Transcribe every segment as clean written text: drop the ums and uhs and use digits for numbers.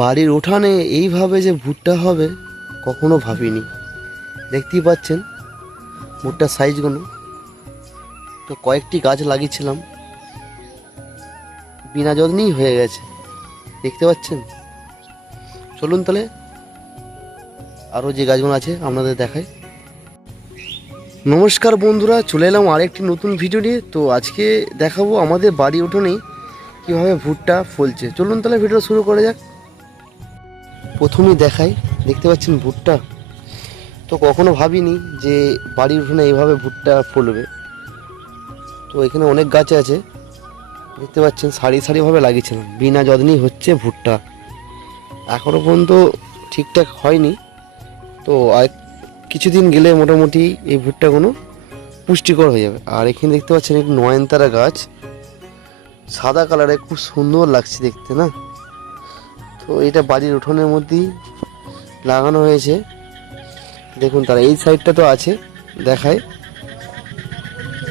বাড়ির উঠানে এইভাবে যে ভুট্টা হবে কখনো ভাবিনি। দেখতেই পাচ্ছেন ভুট্টার সাইজগুলো। তো কয়েকটি গাছ লাগিয়েছিলাম, বিনা যত্নেই হয়ে গেছে, দেখতে পাচ্ছেন। চলুন তাহলে আরও যে গাছগুলো আছে আপনাদের দেখাই। নমস্কার বন্ধুরা, চলে এলাম আরেকটি নতুন ভিডিও নিয়ে। তো আজকে দেখাবো আমাদের বাড়ি উঠোনেই কীভাবে ভুট্টা ফলছে। চলুন তাহলে ভিডিও শুরু করা যাক। প্রথমেই দেখাই, দেখতে পাচ্ছেন ভুট্টা। তো কখনো ভাবিনি যে বাড়ির উঠোনে এইভাবে ভুট্টা ফলবে। তো এখানে অনেক গাছ আছে, দেখতে পাচ্ছেন সারি সারিভাবে লাগিয়েছিলাম, বিনা যত্নেই হচ্ছে ভুট্টা। এখনও পর্যন্ত ঠিকঠাক হয়নি। তো আর কিছুদিন গেলে মোটামুটি এই ভুট্টাগুলো পুষ্টিকর হয়ে যাবে। আর এখানে দেখতে পাচ্ছেন একটু নয়নতারা গাছ, সাদা কালারে, খুব সুন্দর লাগছে দেখতে না। তো এটা বাড়ির উঠোনের মধ্যেই লাগানো হয়েছে। দেখুন তারা এই সাইডটা তো আছে, দেখায়।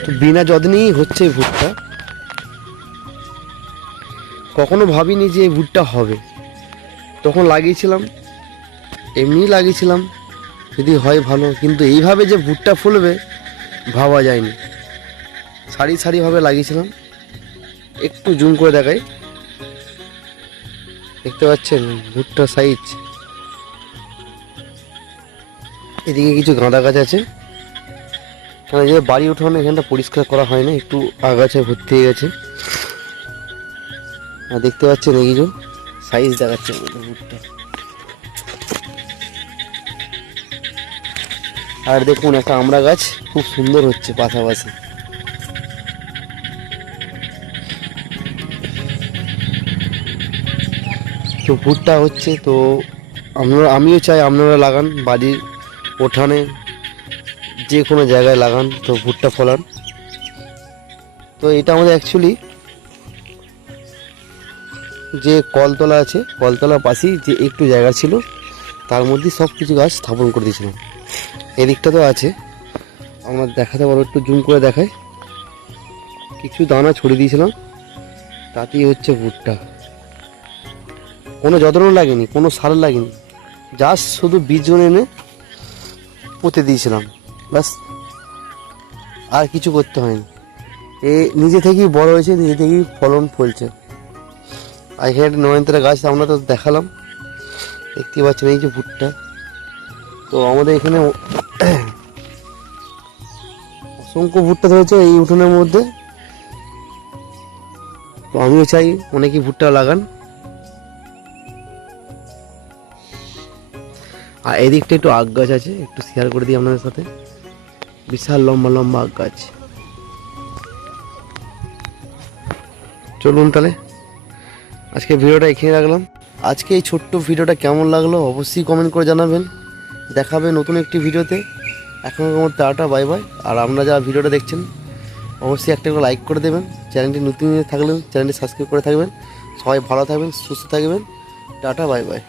তো বিনা যত্নেই হচ্ছে এই ভুট্টা। কখনো ভাবিনি যে এই ভুট্টা হবে। তখন লাগিয়েছিলাম, এমনিই লাগিয়েছিলাম, যদি হয় ভালো, কিন্তু এইভাবে যে ভুট্টা ফলবে ভাবা যায়নি। সারি সারিভাবে লাগিয়েছিলাম। একটু জুম করে দেখাই, দেখতে পাচ্ছেন ভুট্টা সাইজ। এদিকে কিছু গাঁদা গাছ আছে, কারণ যে বাড়ি উঠানো এখানটা পরিষ্কার করা হয় না, একটু আগাছায় ভর্তি হয়ে গেছে। আর দেখতে পাচ্ছেন এই কিছু সাইজ দেখাচ্ছে ভুট্টা। আর দেখুন একটা আমড়া গাছ খুব সুন্দর হচ্ছে পাশাপাশি। তো ভুট্টা হচ্ছে, তো আমিও চাই আপনারা লাগান, বাড়ির উঠানে যে কোনো জায়গায় লাগান, তো ভুট্টা ফলান। তো এটা আমাদের অ্যাকচুয়ালি যে কলতলা আছে, কলতলার পাশেই যে একটু জায়গা ছিল, তার মধ্যে সব কিছু গাছ স্থাপন করে দিয়েছিলাম। এদিকটা তো আছে, আমরা দেখাতে পারবো, একটু জুম করে দেখাই। কিছু দানা ছড়িয়ে দিয়েছিলাম, তাতেই হচ্ছে ভুট্টা। কোনো যত্ন লাগেনি, কোনো সার লাগেনি, জাস্ট শুধু বীজগুলো এনে পুঁতে দিয়েছিলাম, ব্যাস। আর কিছু করতে হয়নি। এ নিজে থেকেই বড় হয়েছে, নিজে থেকেই ফলন ফলছে। আর এখানে একটা নয়নতারা গাছ আমরা তো দেখালাম, দেখতে পাচ্ছেন এই যে ভুট্টা। তো আমাদের এখানে অসংখ্য ভুট্টা ধরেছে এই উঠোনের মধ্যে। তো আমিও চাই অনেকেই ভুট্টা লাগান। আর এদিকটা একটু আগ গাছ আছে, একটু শেয়ার করে দিই আপনাদের সাথে। বিশাল লম্বা লম্বা আগ গাছ। চলুন তাহলে আজকে ভিডিওটা এখানে রাখলাম। আজকে এই ছোট্ট ভিডিওটা কেমন লাগলো অবশ্যই কমেন্ট করে জানাবেন। দেখাবে নতুন একটি ভিডিওতে। এখন আমার টাটা, বাই বাই। আর আপনারা যারা ভিডিওটা দেখছেন অবশ্যই একটা করে লাইক করে দেবেন। চ্যানেলটি নতুন থাকলে চ্যানেলটি সাবস্ক্রাইব করে থাকবেন। সবাই ভালো থাকবেন, সুস্থ থাকবেন। Tata, bye bye.